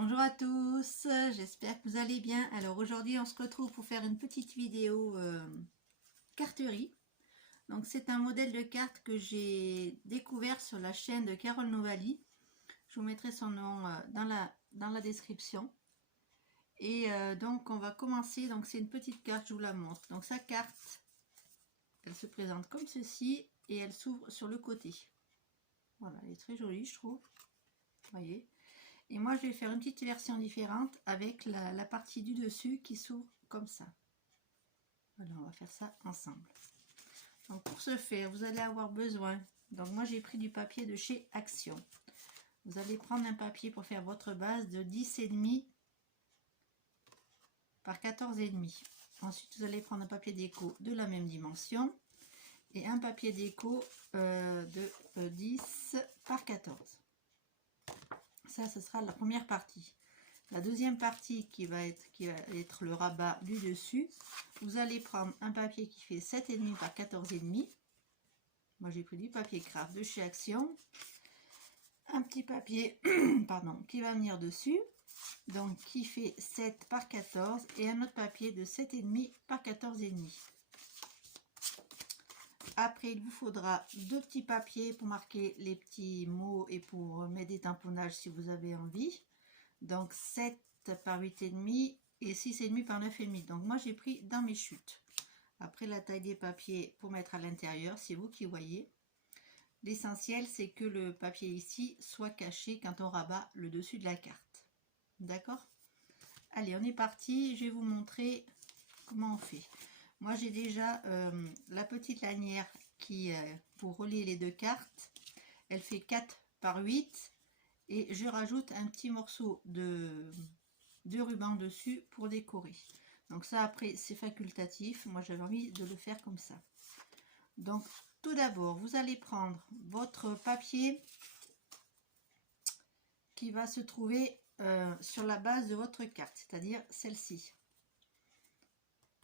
Bonjour à tous, j'espère que vous allez bien. Alors aujourd'hui on se retrouve pour faire une petite vidéo carterie. Donc c'est un modèle de carte que j'ai découvert sur la chaîne de Carole Novali. Je vous mettrai son nom dans la description. Et donc on va commencer, donc c'est une petite carte, je vous la montre. Donc sa carte, elle se présente comme ceci et elle s'ouvre sur le côté. Voilà, elle est très jolie je trouve, vous voyez. Et moi, je vais faire une petite version différente avec la partie du dessus qui s'ouvre comme ça. Voilà, on va faire ça ensemble. Donc, pour ce faire, vous allez avoir besoin... Donc, moi, j'ai pris du papier de chez Action. Vous allez prendre un papier pour faire votre base de 10,5 par 14,5. Ensuite, vous allez prendre un papier déco de la même dimension et un papier déco de 10 par 14. Ça, ce sera la première partie. La deuxième partie qui va être le rabat du dessus, vous allez prendre un papier qui fait 7,5 par 14,5. Moi j'ai pris du papier craft de chez Action. Un petit papier pardon, qui va venir dessus, donc qui fait 7 par 14 et un autre papier de 7,5 par 14,5. Après, il vous faudra deux petits papiers pour marquer les petits mots et pour mettre des tamponnages si vous avez envie. Donc 7 par 8,5 et 6,5 par 9,5. Donc moi j'ai pris dans mes chutes. Après la taille des papiers pour mettre à l'intérieur, c'est vous qui voyez. L'essentiel c'est que le papier ici soit caché quand on rabat le dessus de la carte. D'accord? Allez, on est parti. Je vais vous montrer comment on fait. Moi j'ai déjà la petite lanière qui pour relier les deux cartes. Elle fait 4 par 8 et je rajoute un petit morceau de ruban dessus pour décorer. Donc ça après c'est facultatif. Moi j'avais envie de le faire comme ça. Donc tout d'abord vous allez prendre votre papier qui va se trouver sur la base de votre carte, c'est-à-dire celle-ci.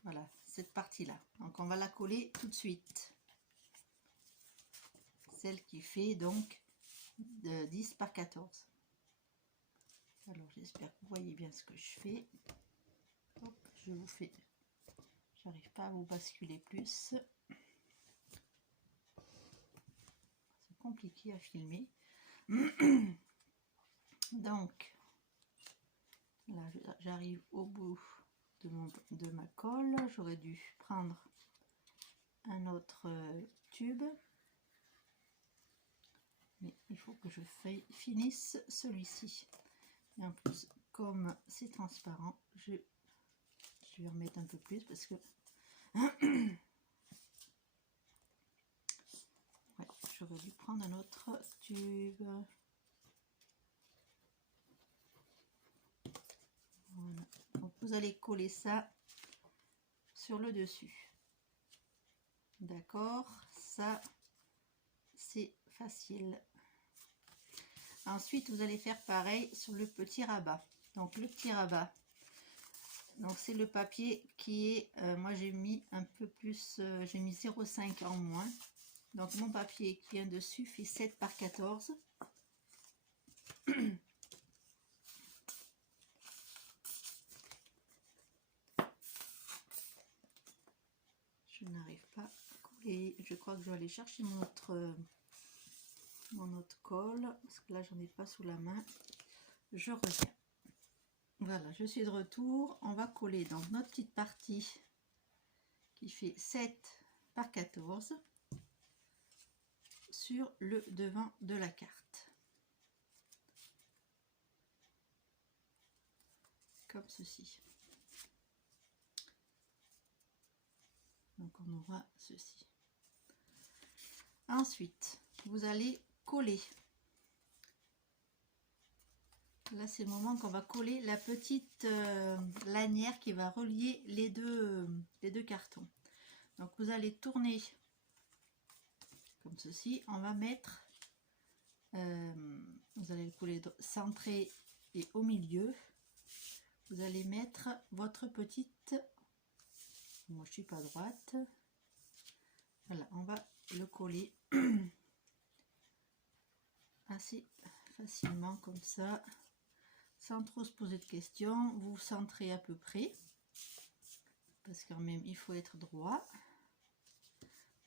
Voilà, cette partie-là. Donc on va la coller tout de suite. Celle qui fait donc de 10 par 14. Alors j'espère que vous voyez bien ce que je fais. Hop, je vous fais... J'arrive pas à vous basculer plus. C'est compliqué à filmer. Donc, là j'arrive au bout de ma colle. J'aurais dû prendre un autre tube. Mais il faut que je finisse celui-ci. Et en plus, comme c'est transparent, je vais remettre un peu plus parce que ouais, j'aurais dû prendre un autre tube. Voilà. Donc vous allez coller ça sur le dessus. D'accord, ça c'est facile. Ensuite vous allez faire pareil sur le petit rabat. Donc le petit rabat, donc c'est le papier qui est moi j'ai mis un peu plus, j'ai mis 0,5 en moins. Donc mon papier qui vient dessus fait 7 par 14. Je n'arrive pas à coller. Je crois que je vais aller chercher mon autre colle parce que là j'en ai pas sous la main. Je reviens. Voilà, je suis de retour. On va coller donc notre petite partie qui fait 7 par 14 sur le devant de la carte. Comme ceci. Donc on aura ceci. Ensuite, vous allez coller. Là, c'est le moment qu'on va coller la petite lanière qui va relier les deux cartons. Donc, vous allez tourner comme ceci. On va mettre, vous allez le coller centré et au milieu. Vous allez mettre votre petite, moi je suis pas droite. Voilà, on va le coller assez facilement comme ça. sans trop se poser de questions, vous centrez à peu près, parce quand même il faut être droit.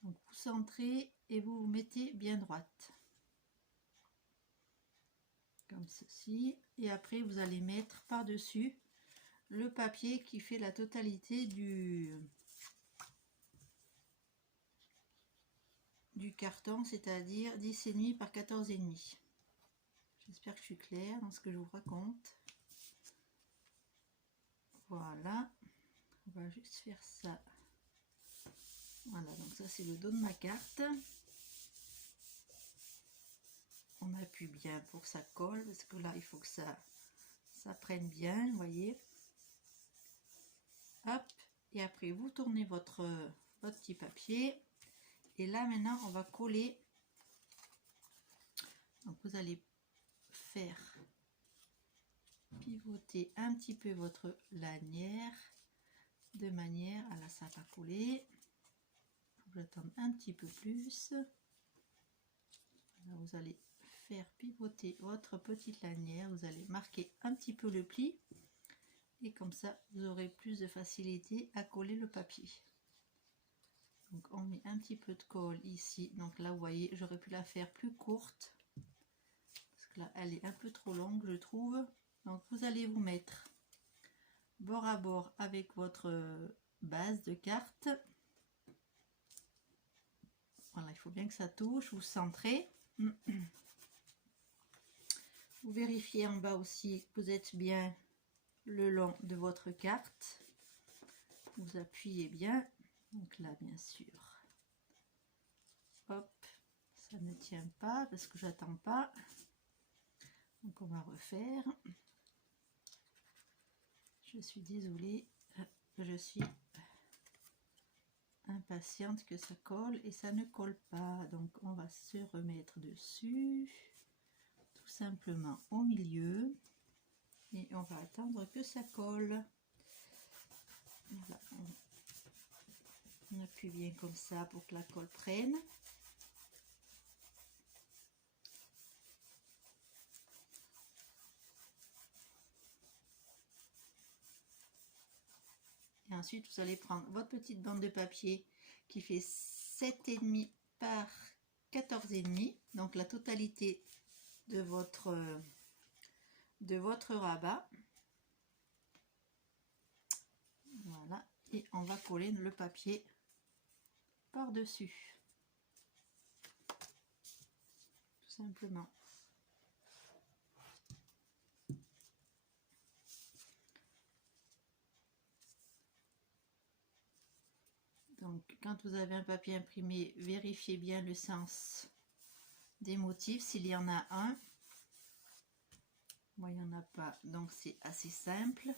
Donc vous centrez et vous vous mettez bien droite, comme ceci, et après vous allez mettre par dessus le papier qui fait la totalité du carton, c'est-à-dire 10,5 par 14,5. J'espère que je suis claire dans ce que je vous raconte. Voilà, on va juste faire ça. Voilà, donc ça c'est le dos de ma carte. On appuie bien pour que ça colle, parce que là il faut que ça prenne bien, vous voyez. Hop, et après vous tournez votre petit papier. Et là maintenant on va coller. Donc vous allez faire pivoter un petit peu votre lanière de manière à la ça va coller. Faut que j'attende un petit peu plus. Là, vous allez faire pivoter votre petite lanière, vous allez marquer un petit peu le pli et comme ça vous aurez plus de facilité à coller le papier. Donc on met un petit peu de colle ici, donc là vous voyez j'aurais pu la faire plus courte parce que là elle est un peu trop longue je trouve. Donc vous allez vous mettre bord à bord avec votre base de carte. Voilà, il faut bien que ça touche, vous centrez. Vous vérifiez en bas aussi que vous êtes bien le long de votre carte. Vous appuyez bien. Donc là, bien sûr. Hop, ça ne tient pas parce que j'attends pas. Donc on va refaire. Je suis désolée, je suis impatiente que ça colle et ça ne colle pas. Donc on va se remettre dessus, tout simplement au milieu. Et on va attendre que ça colle. Voilà, on appuie bien comme ça pour que la colle prenne. Et ensuite vous allez prendre votre petite bande de papier qui fait 7,5 par 14,5, donc la totalité de votre rabat. Voilà, et on va coller le papier par dessus, tout simplement. Donc quand vous avez un papier imprimé, vérifiez bien le sens des motifs s'il y en a un. Moi il n'y en a pas, donc c'est assez simple,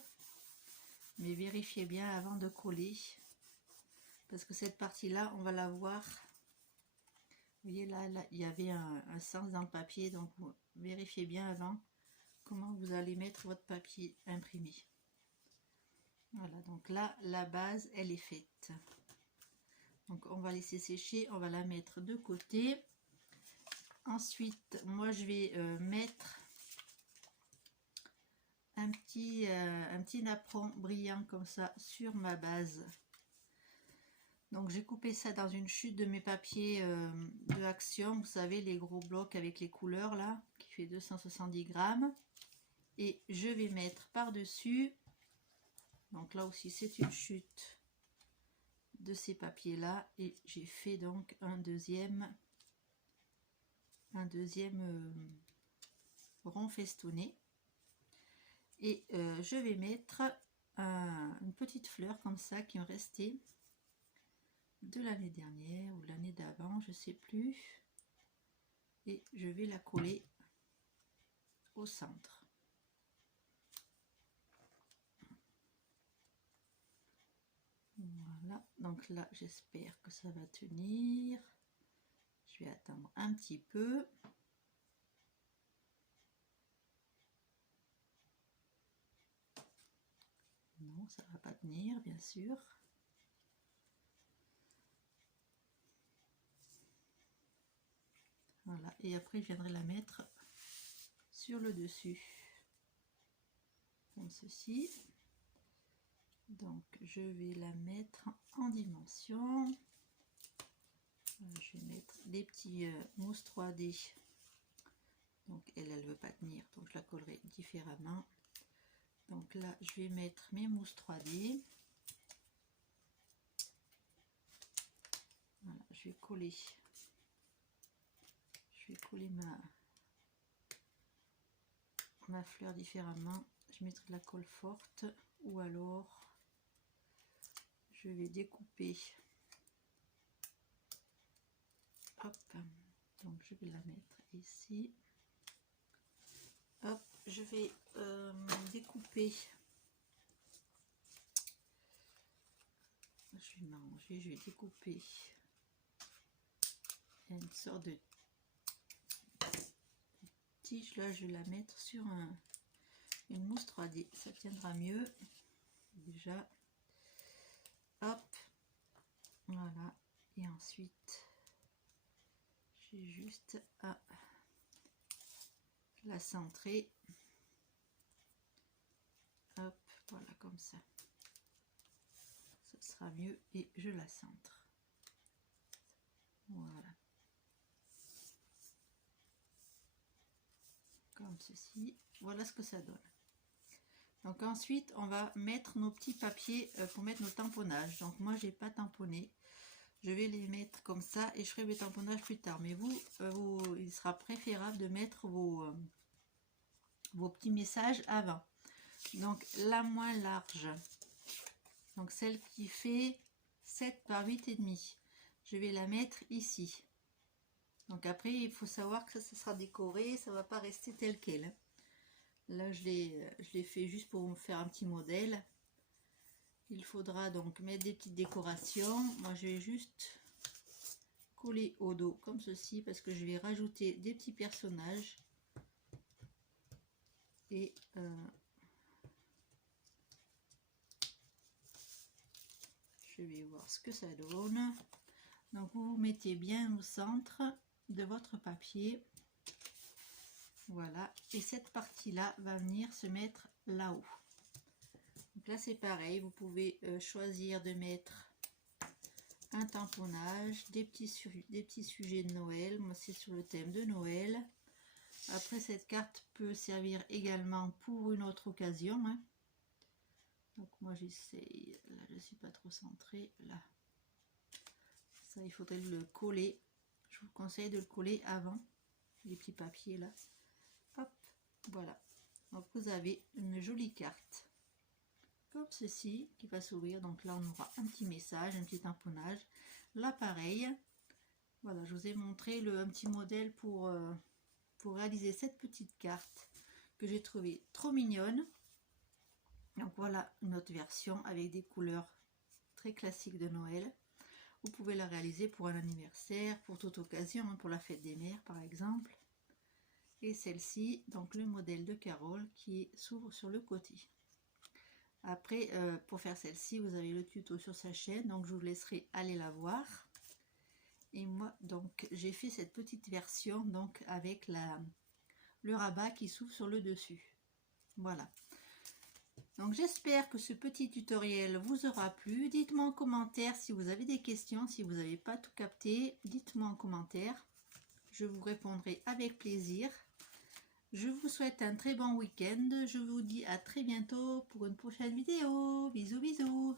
mais vérifiez bien avant de coller parce que cette partie là on va la voir. Vous voyez là il y avait un sens dans le papier, donc vérifiez bien avant comment vous allez mettre votre papier imprimé. Voilà, donc là la base elle est faite. Donc on va laisser sécher, on va la mettre de côté. Ensuite moi je vais mettre un petit napperon brillant comme ça sur ma base. Donc j'ai coupé ça dans une chute de mes papiers de Action, vous savez les gros blocs avec les couleurs là, qui fait 270 grammes. Et je vais mettre par dessus, donc là aussi c'est une chute de ces papiers là, et j'ai fait donc un deuxième rond festonné. Et je vais mettre une petite fleur comme ça qui est restée de l'année dernière ou l'année d'avant, je sais plus, et je vais la coller au centre. Voilà, donc là j'espère que ça va tenir. Je vais attendre un petit peu. Non, ça va pas tenir, bien sûr. Voilà, et après je viendrai la mettre sur le dessus. comme ceci. Donc je vais la mettre en dimension. Je vais mettre des petits mousses 3D. Donc elle ne veut pas tenir, donc je la collerai différemment. Donc là je vais mettre mes mousses 3D. Voilà, je vais coller ma fleur différemment. Je mettrai de la colle forte ou alors je vais découper. Hop, donc je vais la mettre ici. Hop, je vais découper. Je vais m'arranger, je vais découper une sorte de tige. Là, je vais la mettre sur une mousse 3D. Ça tiendra mieux. Déjà. Hop. Voilà. Et ensuite, j'ai juste à la centrer. Hop, voilà, comme ça. Ce sera mieux et je la centre. Voilà. Comme ceci. Voilà ce que ça donne. Donc ensuite, on va mettre nos petits papiers pour mettre nos tamponnages. Donc moi, j'ai pas tamponné. Je vais les mettre comme ça et je ferai mes tamponnages plus tard. Mais vous, il sera préférable de mettre vos petits messages avant. Donc la moins large, donc celle qui fait 7 par 8,5, je vais la mettre ici. Donc après, il faut savoir que ça sera décoré, ça va pas rester tel quel. Là, je l'ai fait juste pour vous faire un petit modèle. Il faudra donc mettre des petites décorations. Moi, je vais juste coller au dos comme ceci parce que je vais rajouter des petits personnages. Et je vais voir ce que ça donne. Donc vous vous mettez bien au centre de votre papier. Voilà, et cette partie là va venir se mettre là-haut. Donc là c'est pareil, vous pouvez choisir de mettre un tamponnage, des petits sujets de Noël. Moi c'est sur le thème de Noël. Après cette carte peut servir également pour une autre occasion, hein. Donc moi j'essaye, là je suis pas trop centrée, là. Ça il faudrait le coller. Je vous conseille de le coller avant les petits papiers là. Hop, voilà. Donc vous avez une jolie carte comme ceci qui va s'ouvrir. Donc là on aura un petit message, un petit tamponnage. Là pareil. Voilà, je vous ai montré un petit modèle pour réaliser cette petite carte que j'ai trouvé trop mignonne. Donc voilà une autre version avec des couleurs très classiques de Noël. Vous pouvez la réaliser pour un anniversaire, pour toute occasion, hein, pour la fête des mères par exemple. Et celle-ci, donc le modèle de Carole qui s'ouvre sur le côté. Après, pour faire celle-ci, vous avez le tuto sur sa chaîne, donc je vous laisserai aller la voir. Et moi, donc, j'ai fait cette petite version, donc avec le rabat qui s'ouvre sur le dessus. Voilà. Donc j'espère que ce petit tutoriel vous aura plu. Dites-moi en commentaire si vous avez des questions, si vous n'avez pas tout capté, dites-moi en commentaire. Je vous répondrai avec plaisir. Je vous souhaite un très bon week-end. Je vous dis à très bientôt pour une prochaine vidéo. Bisous bisous.